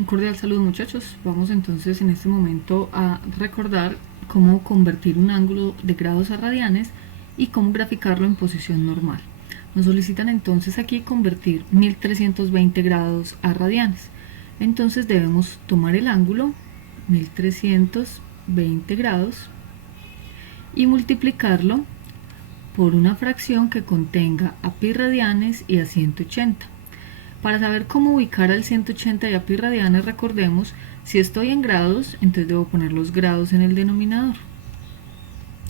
Un cordial saludo, muchachos. Vamos entonces en este momento a recordar cómo convertir un ángulo de grados a radianes y cómo graficarlo en posición normal. Nos solicitan entonces aquí convertir 1320 grados a radianes. Entonces debemos tomar el ángulo 1320 grados y multiplicarlo por una fracción que contenga a pi radianes y a 180. Para saber cómo ubicar al 180 y a pi radianes, recordemos, si estoy en grados, entonces debo poner los grados en el denominador,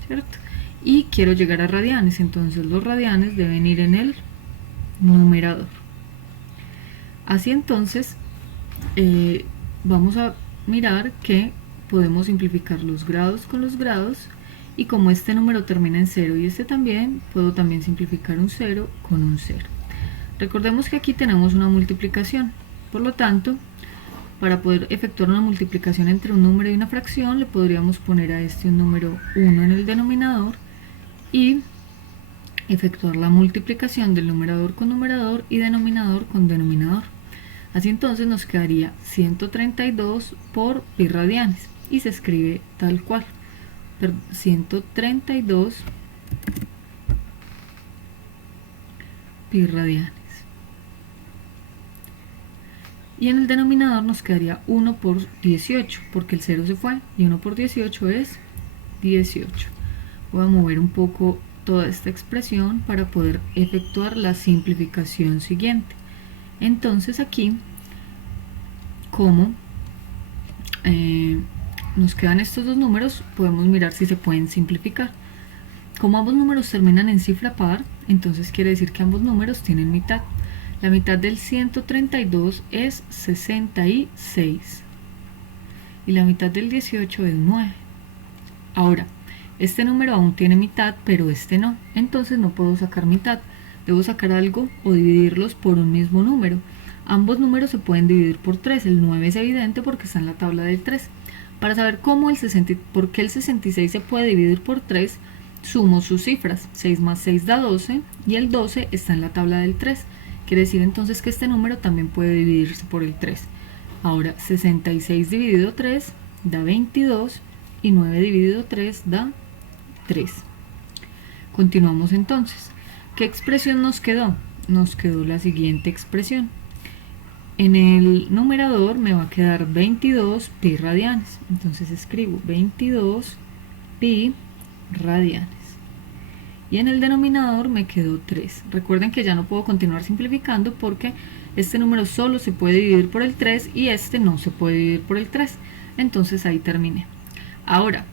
¿cierto? Y quiero llegar a radianes, entonces los radianes deben ir en el numerador. Así entonces, vamos a mirar que podemos simplificar los grados con los grados, y como este número termina en 0 y este también, puedo también simplificar un 0 con un 0. Recordemos que aquí tenemos una multiplicación, por lo tanto, para poder efectuar una multiplicación entre un número y una fracción, le podríamos poner a este un número 1 en el denominador y efectuar la multiplicación del numerador con numerador y denominador con denominador. Así entonces nos quedaría 132 por pi radianes y se escribe tal cual, 132 pi radianes. Y en el denominador nos quedaría 1 por 18, porque el 0 se fue, y 1 por 18 es 18. Voy a mover un poco toda esta expresión para poder efectuar la simplificación siguiente. Entonces aquí, como nos quedan estos dos números, podemos mirar si se pueden simplificar. Como ambos números terminan en cifra par, entonces quiere decir que ambos números tienen mitad. La mitad del 132 es 66 y la mitad del 18 es 9. Ahora, este número aún tiene mitad, pero este no, entonces no puedo sacar mitad. Debo sacar algo o dividirlos por un mismo número. Ambos números se pueden dividir por 3, el 9 es evidente porque está en la tabla del 3. Para saber por qué el 66 se puede dividir por 3, sumo sus cifras, 6 más 6 da 12 y el 12 está en la tabla del 3. Quiere decir entonces que este número también puede dividirse por el 3. Ahora, 66 dividido 3 da 22 y 9 dividido 3 da 3. Continuamos entonces. ¿Qué expresión nos quedó? Nos quedó la siguiente expresión. En el numerador me va a quedar 22 pi radianes. Entonces escribo 22 pi radianes. Y en el denominador me quedó 3. Recuerden que ya no puedo continuar simplificando porque este número solo se puede dividir por el 3 y este no se puede dividir por el 3. Entonces ahí terminé. Ahora,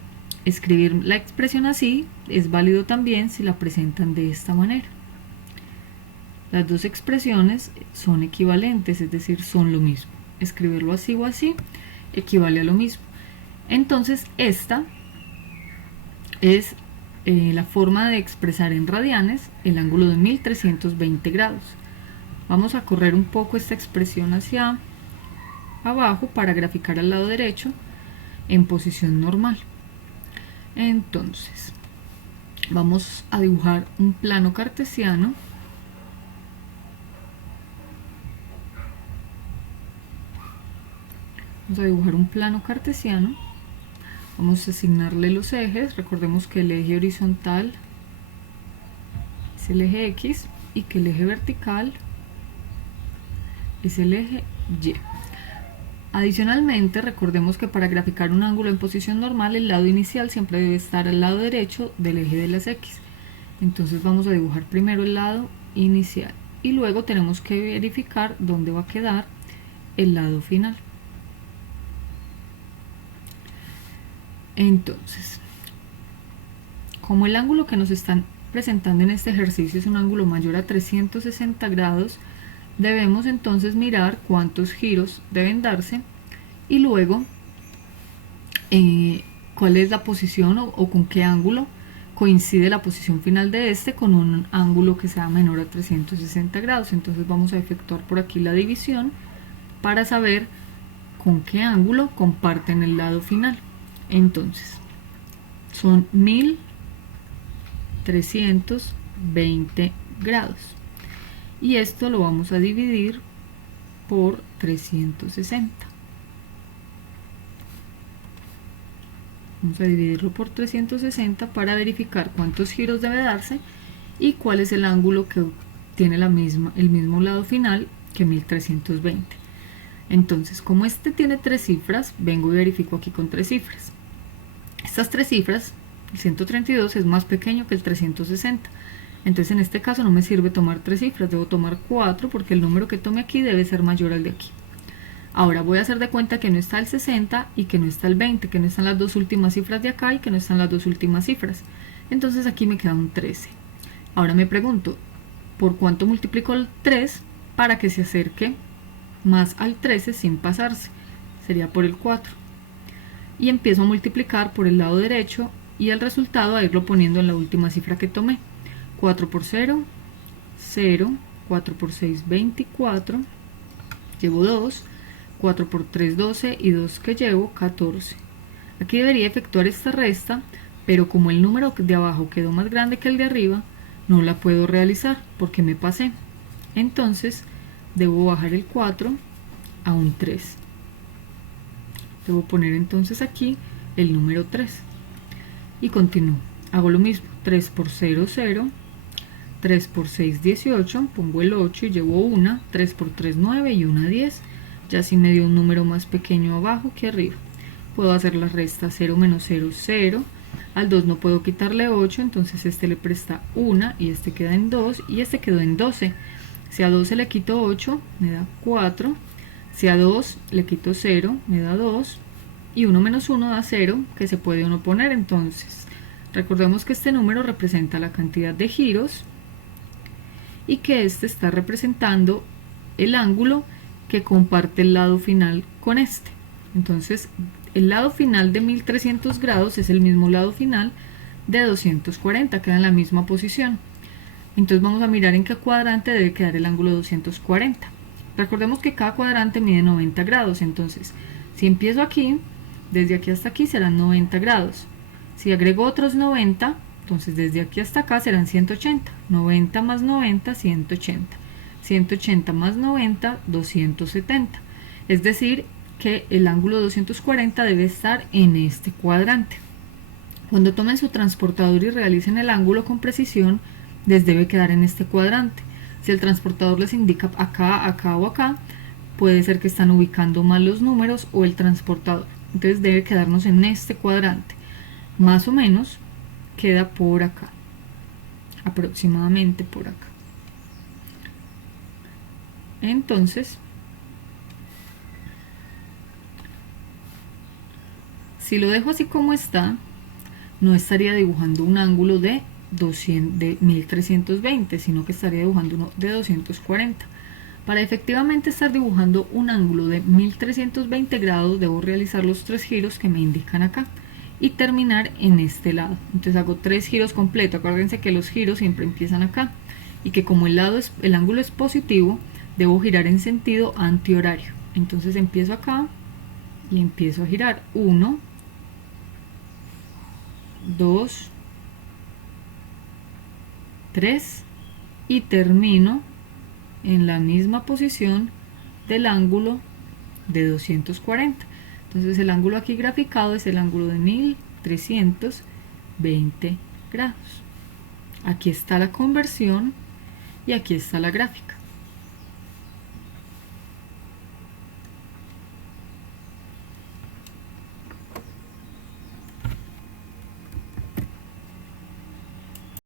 escribir la expresión así es válido también si la presentan de esta manera. Las dos expresiones son equivalentes, es decir, son lo mismo. Escribirlo así o así equivale a lo mismo. Entonces esta es la forma de expresar en radianes el ángulo de 1320 grados. Vamos a correr un poco esta expresión hacia abajo para graficar al lado derecho en posición normal. Entonces, vamos a dibujar un plano cartesiano. Vamos a dibujar un plano cartesiano. Vamos a asignarle los ejes. Recordemos que el eje horizontal es el eje X y que el eje vertical es el eje Y. Adicionalmente, recordemos que para graficar un ángulo en posición normal, el lado inicial siempre debe estar al lado derecho del eje de las X. Entonces vamos a dibujar primero el lado inicial y luego tenemos que verificar dónde va a quedar el lado final. Entonces, como el ángulo que nos están presentando en este ejercicio es un ángulo mayor a 360 grados, debemos entonces mirar cuántos giros deben darse y luego cuál es la posición o con qué ángulo coincide la posición final de este con un ángulo que sea menor a 360 grados. Entonces vamos a efectuar por aquí la división para saber con qué ángulo comparten el lado final. Entonces, son 1320 grados. Y esto lo vamos a dividir por 360. Vamos a dividirlo por 360 para verificar cuántos giros debe darse y cuál es el ángulo que tiene el mismo lado final que 1320. Entonces, como este tiene 3 cifras, vengo y verifico aquí con 3 cifras. Estas 3 cifras, el 132 es más pequeño que el 360. Entonces en este caso no me sirve tomar 3 cifras, debo tomar 4 porque el número que tome aquí debe ser mayor al de aquí. Ahora voy a hacer de cuenta que no está el 60 y que no está el 20, que no están las dos últimas cifras de acá y que no están las dos últimas cifras. Entonces aquí me queda un 13. Ahora me pregunto, ¿por cuánto multiplico el 3 para que se acerque más al 13 sin pasarse? Sería por el 4. Y empiezo a multiplicar por el lado derecho y el resultado a irlo poniendo en la última cifra que tomé. 4 por 0, 0, 4 por 6, 24, llevo 2, 4 por 3, 12 y 2 que llevo, 14. Aquí debería efectuar esta resta, pero como el número de abajo quedó más grande que el de arriba, no la puedo realizar porque me pasé. Entonces debo bajar el 4 a un 3. Debo poner entonces aquí el número 3 y continúo. Hago lo mismo, 3 por 0, 0, 3 por 6, 18, pongo el 8 y llevo 1, 3 por 3, 9 y 1, 10. Ya sí me dio un número más pequeño abajo que arriba. Puedo hacer la resta, 0 menos 0, 0. Al 2 no puedo quitarle 8, entonces este le presta 1 y este queda en 2 y este quedó en 12. Si a 12 le quito 8, me da 4. Si a 2 le quito 0, me da 2. Y 1 menos 1 da 0, que se puede uno poner. Entonces, recordemos que este número representa la cantidad de giros y que este está representando el ángulo que comparte el lado final con este. Entonces, el lado final de 1300 grados es el mismo lado final de 240, queda en la misma posición. Entonces vamos a mirar en qué cuadrante debe quedar el ángulo 240. Recordemos que cada cuadrante mide 90 grados, entonces si empiezo aquí, desde aquí hasta aquí serán 90 grados. Si agrego otros 90, entonces desde aquí hasta acá serán 180. 90 más 90, 180. 180 más 90, 270. Es decir, que el ángulo 240 debe estar en este cuadrante. Cuando tomen su transportador y realicen el ángulo con precisión, les debe quedar en este cuadrante. Si el transportador les indica acá, acá o acá, puede ser que están ubicando mal los números o el transportador. Entonces debe quedarnos en este cuadrante. Más o menos queda por acá, aproximadamente por acá. Entonces, si lo dejo así como está, no estaría dibujando un ángulo de 1320, sino que estaría dibujando uno de 240. Para efectivamente estar dibujando un ángulo de 1320 grados, debo realizar los 3 giros que me indican acá y terminar en este lado. Entonces hago 3 giros completos. Acuérdense que los giros siempre empiezan acá y que como el ángulo es positivo, debo girar en sentido antihorario. Entonces empiezo acá y empiezo a girar 1, 2, 3 y termino en la misma posición del ángulo de 240. Entonces el ángulo aquí graficado es el ángulo de 1320 grados. Aquí está la conversión y aquí está la gráfica.